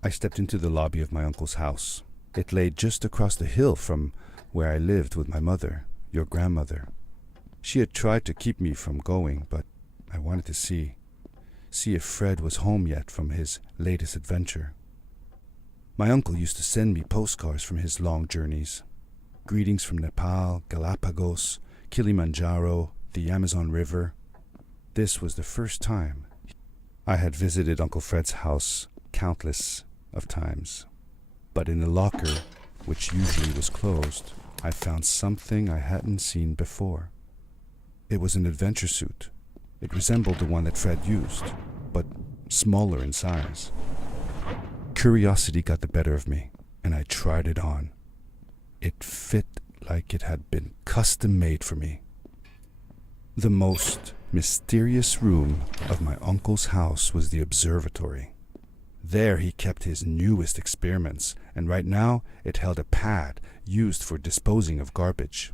I stepped into the lobby of my uncle's house. It lay just across the hill from where I lived with my mother, your grandmother. She had tried to keep me from going, but I wanted to see if Fred was home yet from his latest adventure. My uncle used to send me postcards from his long journeys. Greetings from Nepal, Galapagos, Kilimanjaro, the Amazon River. This was the first time I had visited Uncle Fred's house countless of times. But in the locker, which usually was closed, I found something I hadn't seen before. It was an adventure suit. It resembled the one that Fred used, but smaller in size. Curiosity got the better of me, and I tried it on. It fit like it had been custom made for me. The most mysterious room of my uncle's house was the observatory. There he kept his newest experiments, and right now it held a pad used for disposing of garbage.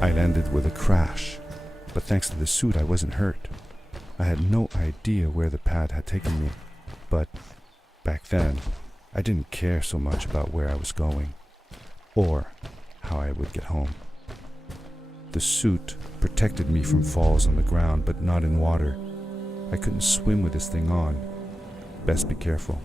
I landed with a crash, but thanks to the suit I wasn't hurt. I had no idea where the pad had taken me, but back then I didn't care so much about where I was going, or how I would get home. The suit protected me from falls on the ground, but not in water. I couldn't swim with this thing on. Best be careful.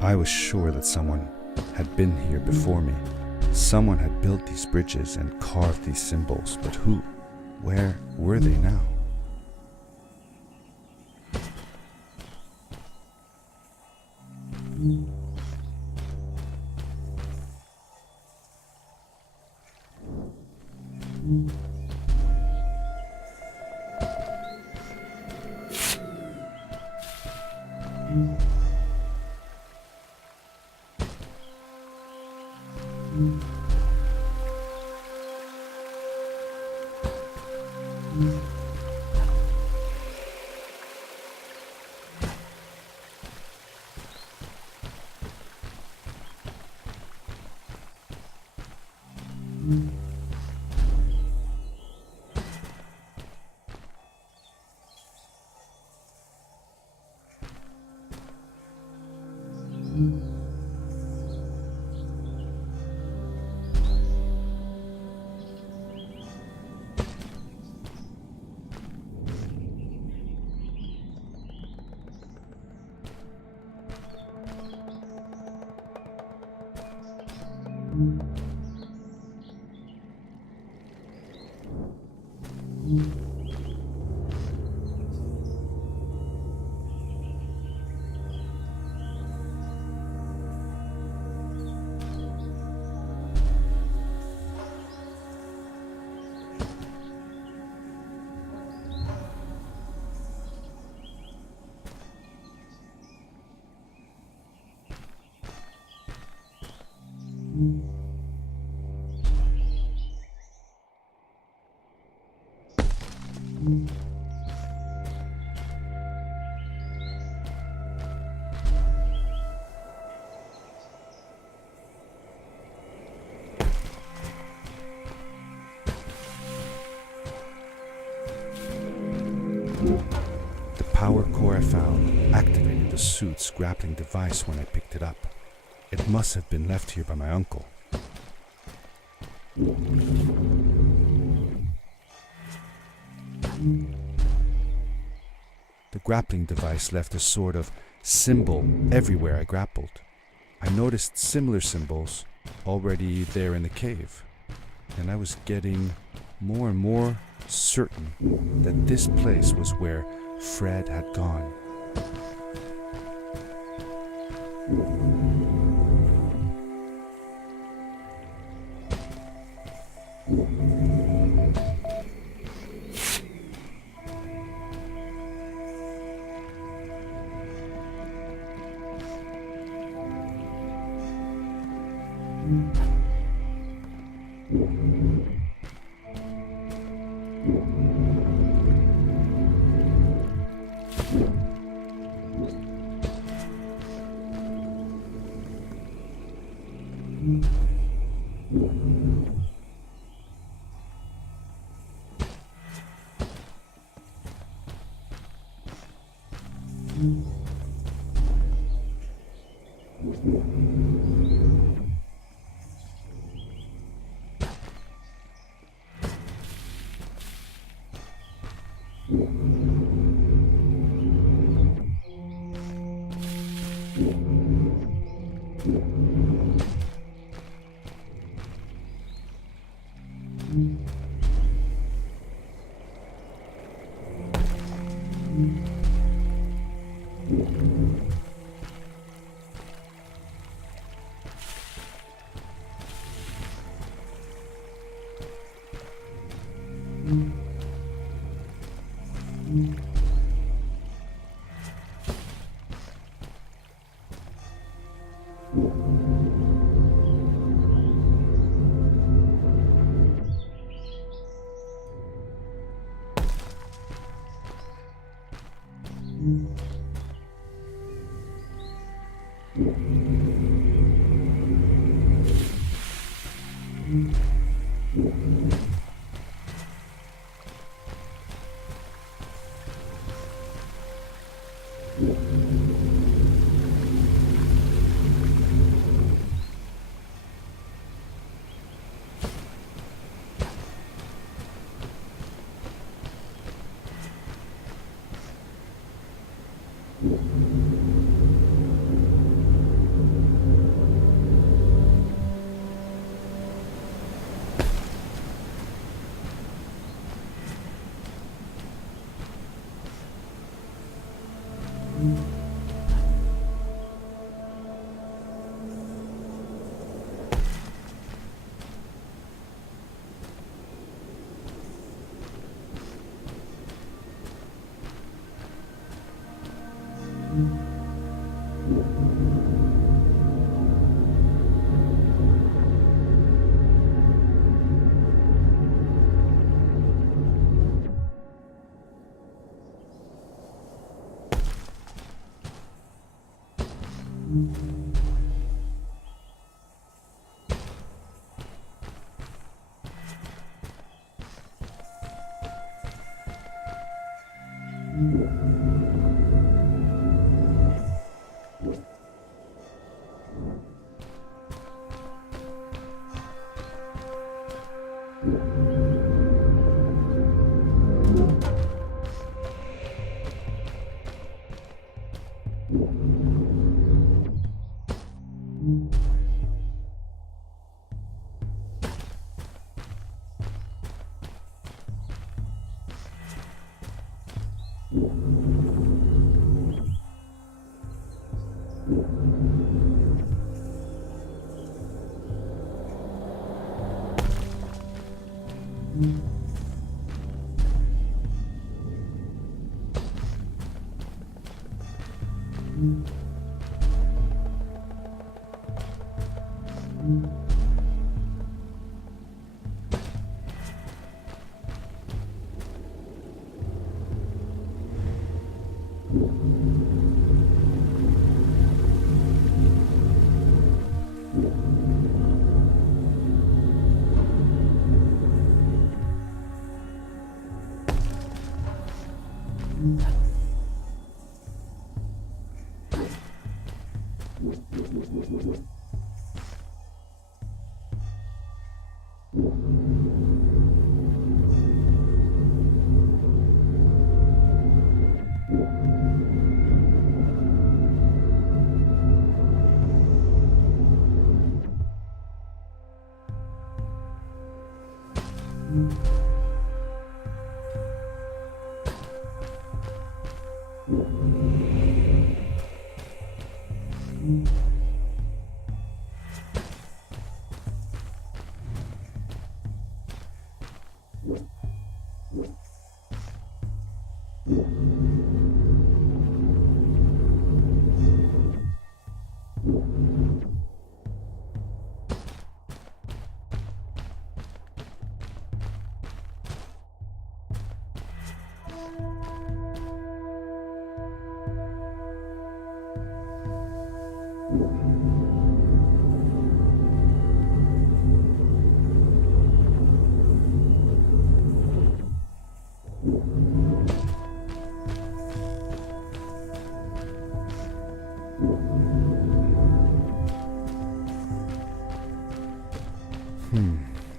I was sure that someone had been here before me. Someone had built these bridges and carved these symbols, but who? Where were they now? power core I found activated the suit's grappling device when I picked it up. It must have been left here by my uncle. The grappling device left a sort of symbol everywhere I grappled. I noticed similar symbols already there in the cave, and I was getting more and more certain that this place was where Fred had gone.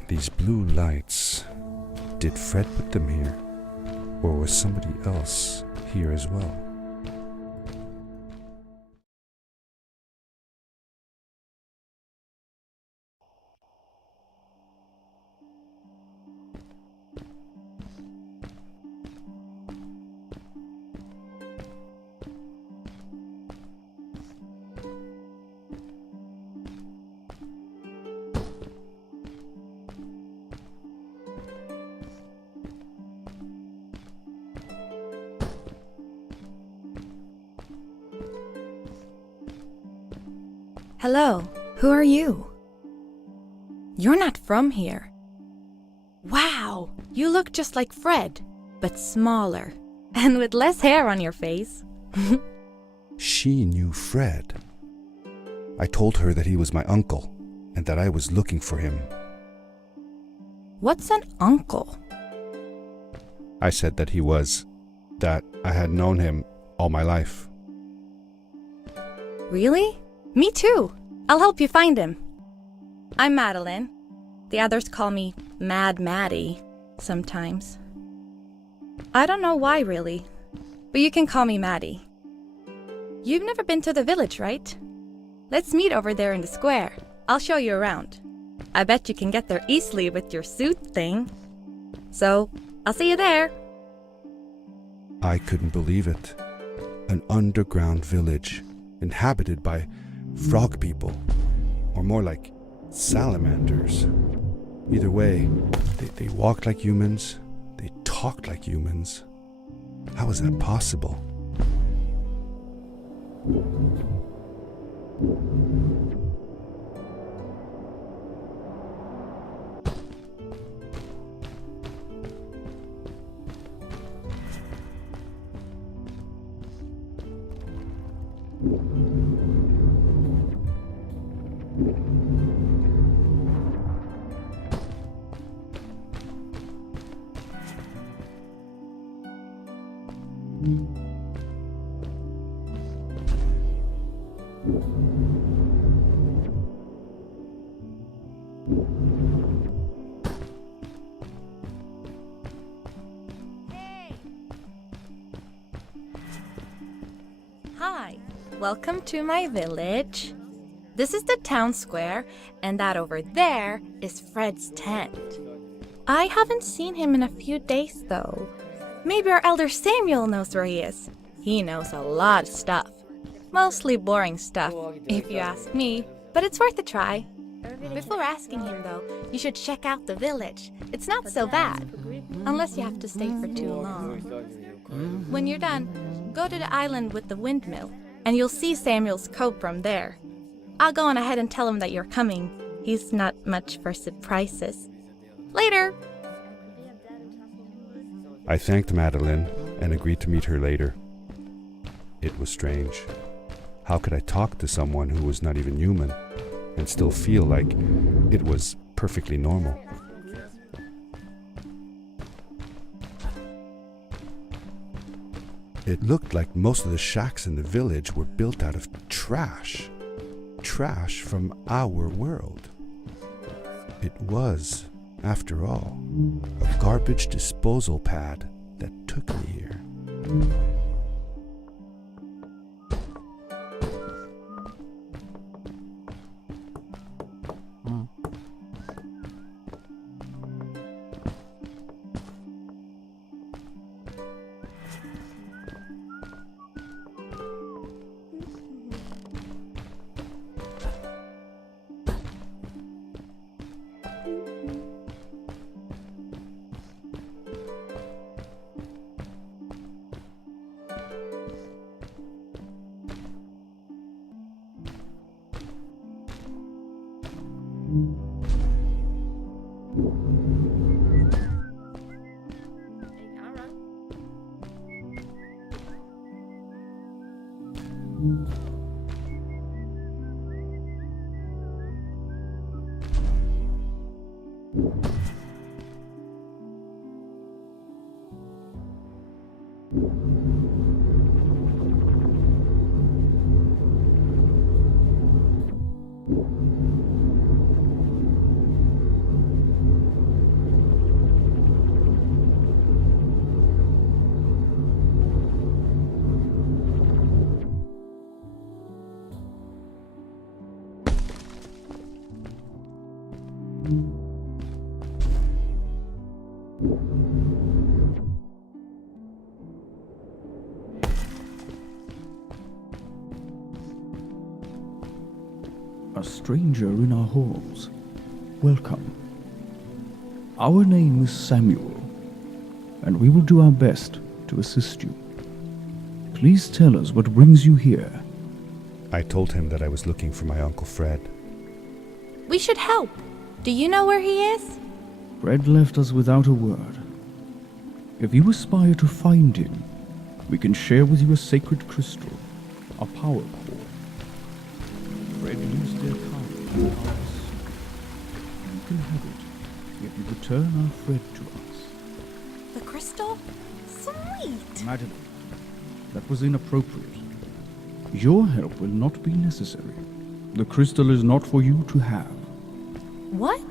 These blue lights. Did Fred put them here? Or was somebody else here as well? Hello, who are you? You're not from here. Wow, you look just like Fred, but smaller, and with less hair on your face. She knew Fred. I told her that he was my uncle, and that I was looking for him. What's an uncle? I said that that I had known him all my life. Really? Me too. I'll help you find him. I'm Madeline. The others call me Mad Maddie sometimes. I don't know why really, but you can call me Maddie. You've never been to the village, right? Let's meet over there in the square. I'll show you around. I bet you can get there easily with your suit thing. So, I'll see you there. I couldn't believe it. An underground village inhabited by frog people, or more like salamanders. Either way, they walked like humans, they talked like humans. How is that possible? Hi, welcome to my village. This is the town square, and that over there is Fred's tent. I haven't seen him in a few days though. Maybe our elder Samuel knows where he is. He knows a lot of stuff. Mostly boring stuff, if you ask me, but it's worth a try. Before asking him though, you should check out the village. It's not so bad, unless you have to stay for too long. When you're done, go to the island with the windmill, and you'll see Samuel's coat from there. I'll go on ahead and tell him that you're coming. He's not much for surprises. Later! I thanked Madeline and agreed to meet her later. It was strange. How could I talk to someone who was not even human and still feel like it was perfectly normal? It looked like most of the shacks in the village were built out of trash. Trash from our world. It was, after all, a garbage disposal pad that took me here. A stranger in our halls. Welcome. Our name is Samuel, and we will do our best to assist you. Please tell us what brings you here. I told him that I was looking for my Uncle Fred. We should help. Do you know where he is? Fred left us without a word. If you aspire to find him, we can share with you a sacred crystal, a power core. Fred used their kind to us. You can have it if you return our Fred to us. The crystal? Sweet! Madeline, that was inappropriate. Your help will not be necessary. The crystal is not for you to have. What?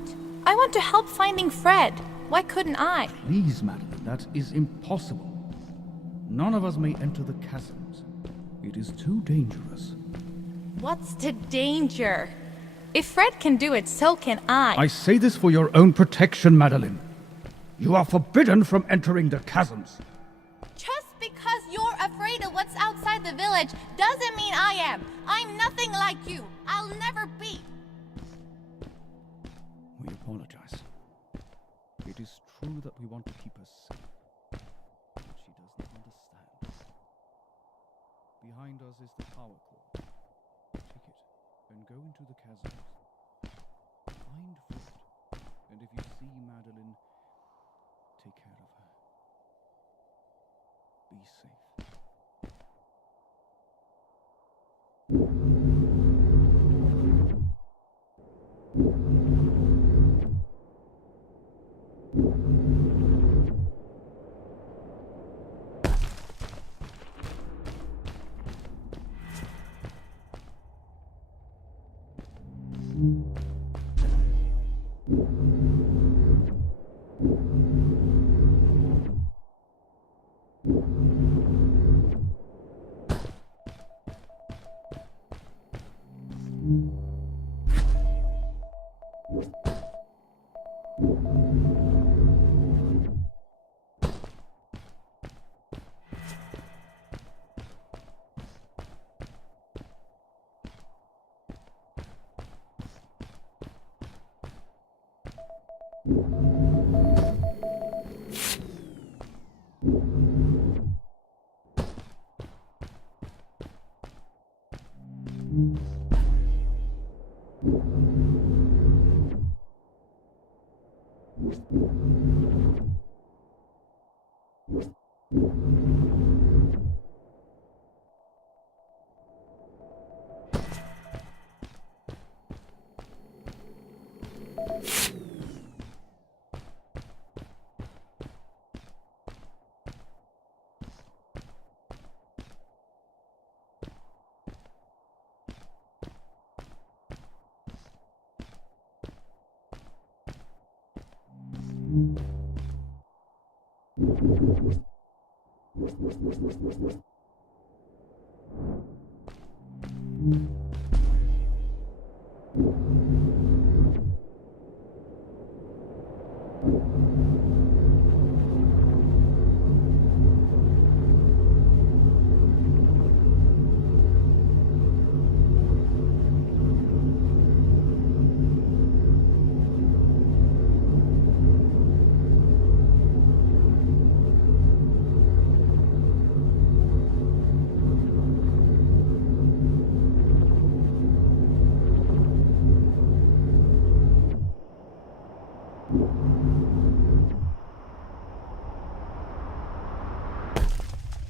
I want to help finding Fred. Why couldn't I? Please, Madeline, that is impossible. None of us may enter the chasms. It is too dangerous. What's the danger? If Fred can do it, so can I. I say this for your own protection, Madeline. You are forbidden from entering the chasms. Just because you're afraid of what's outside the village doesn't mean I am. I'm nothing like you. I'll never be. We apologize. It is true that we want to keep her safe, but she does not understand. Behind us is the power core. Take it and go into the chasms. Find Fred, and if you see Madeline, take care of her. Be safe.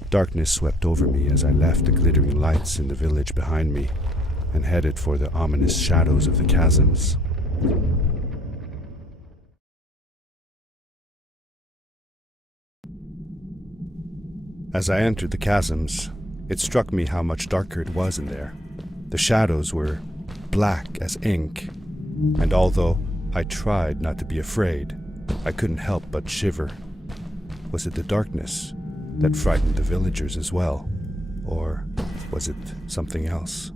Darkness swept over me as I left the glittering lights in the village behind me and headed for the ominous shadows of the chasms. As I entered the chasms, it struck me how much darker it was in there. The shadows were black as ink, and although I tried not to be afraid, I couldn't help but shiver. Was it the darkness that frightened the villagers as well? Or was it something else?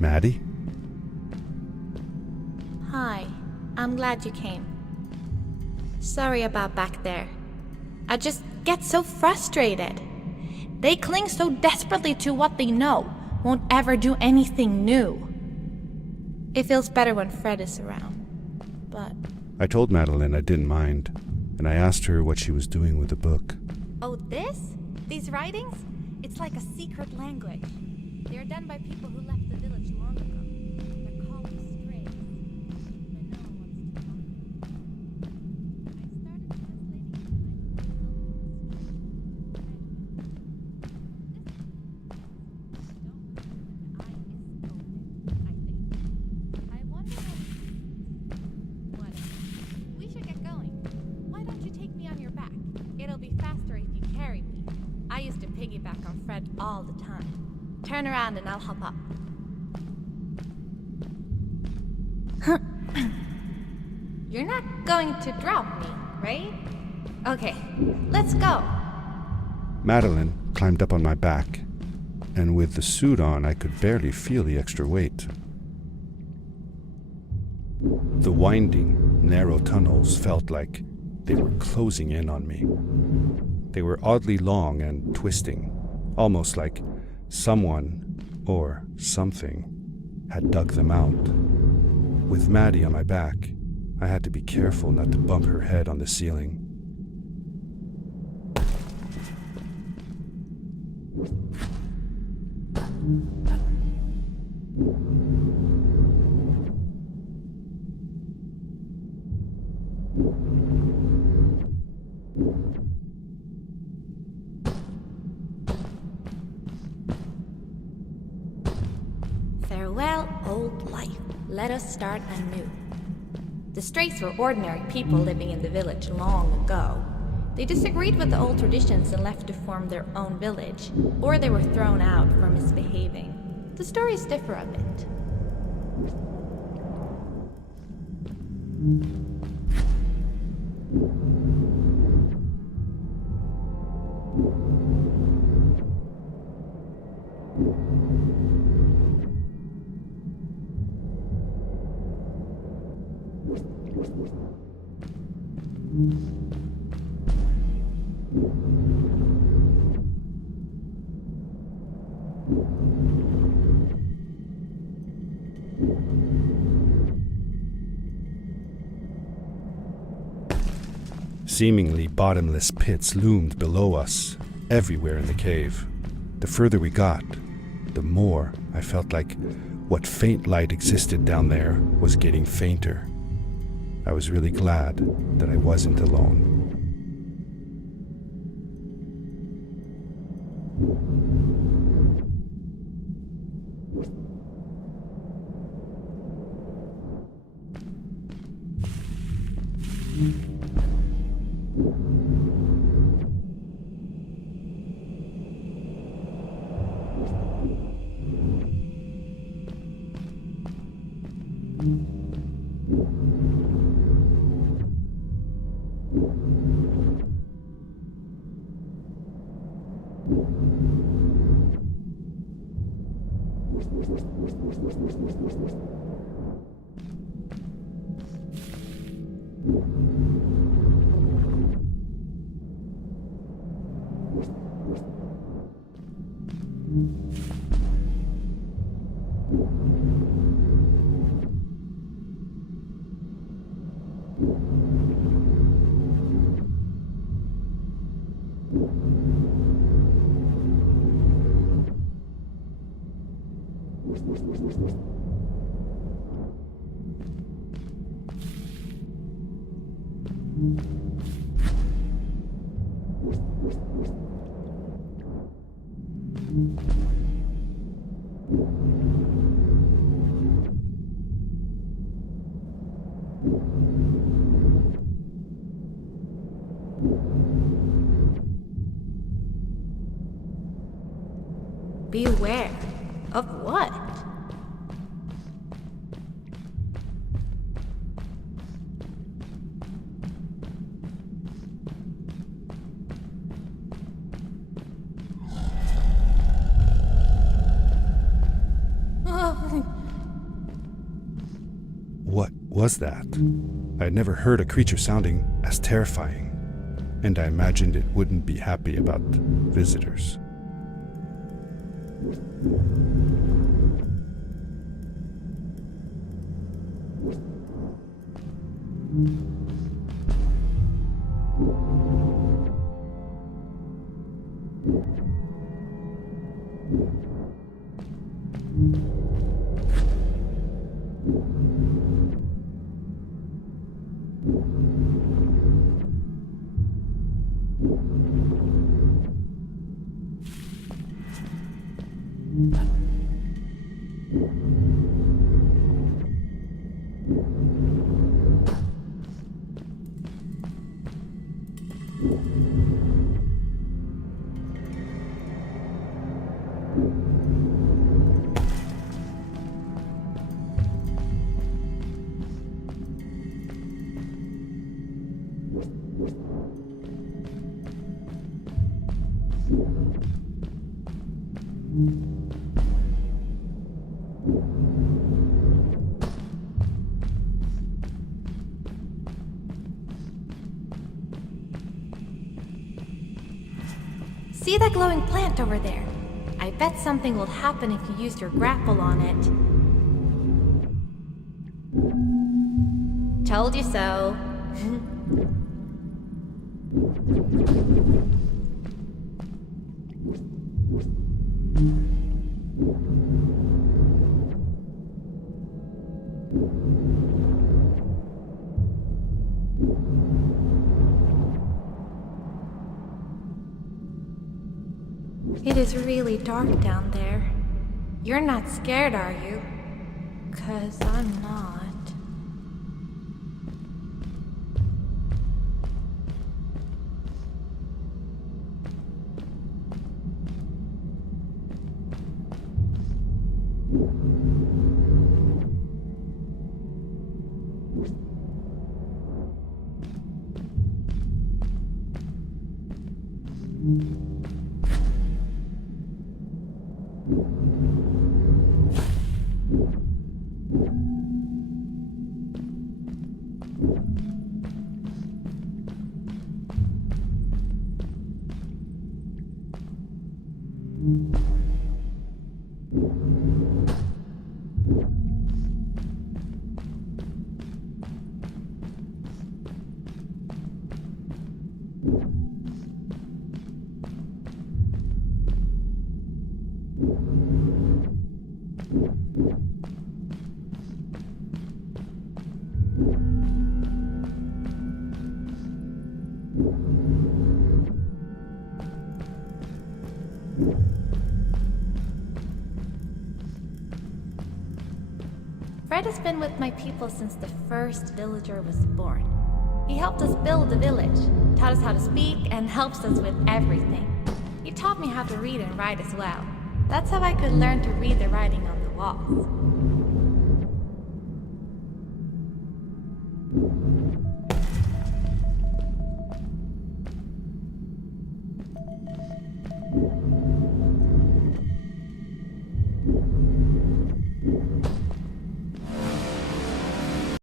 Maddie? Hi, I'm glad you came. Sorry about back there. I just get so frustrated. They cling so desperately to what they know, won't ever do anything new. It feels better when Fred is around, but... I told Madeline I didn't mind, and I asked her what she was doing with the book. Oh, this? These writings? It's like a secret language. They are done by people who left the village long ago. They're called the Strays. And no one wants to talk to them. I started translating. We should get going. Why don't you take me on your back? It'll be faster if you carry me. I used to piggyback on Fred all the time. Turn around and I'll hop up. You're not going to drop me, right? Okay, let's go. Madeline climbed up on my back, and with the suit on, I could barely feel the extra weight. The winding, narrow tunnels felt like they were closing in on me. They were oddly long and twisting, almost like someone, or something, had dug them out. With Maddie on my back, I had to be careful not to bump her head on the ceiling. Farewell, old life. Let us start anew. The Strays were ordinary people living in the village long ago. They disagreed with the old traditions and left to form their own village, or they were thrown out for misbehaving. The stories differ a bit. Seemingly bottomless pits loomed below us, everywhere in the cave. The further we got, the more I felt like what faint light existed down there was getting fainter. I was really glad that I wasn't alone. Beware. Of what? What was that? I had never heard a creature sounding as terrifying, and I imagined it wouldn't be happy about visitors. See that glowing plant over there? I bet something will happen if you use your grapple on it. Told you so. It is really dark down there. You're not scared, are you? 'Cause I'm not. Fred has been with my people since the first villager was born. He helped us build the village, taught us how to speak, and helps us with everything. He taught me how to read and write as well. That's how I could learn to read the writing on the walls.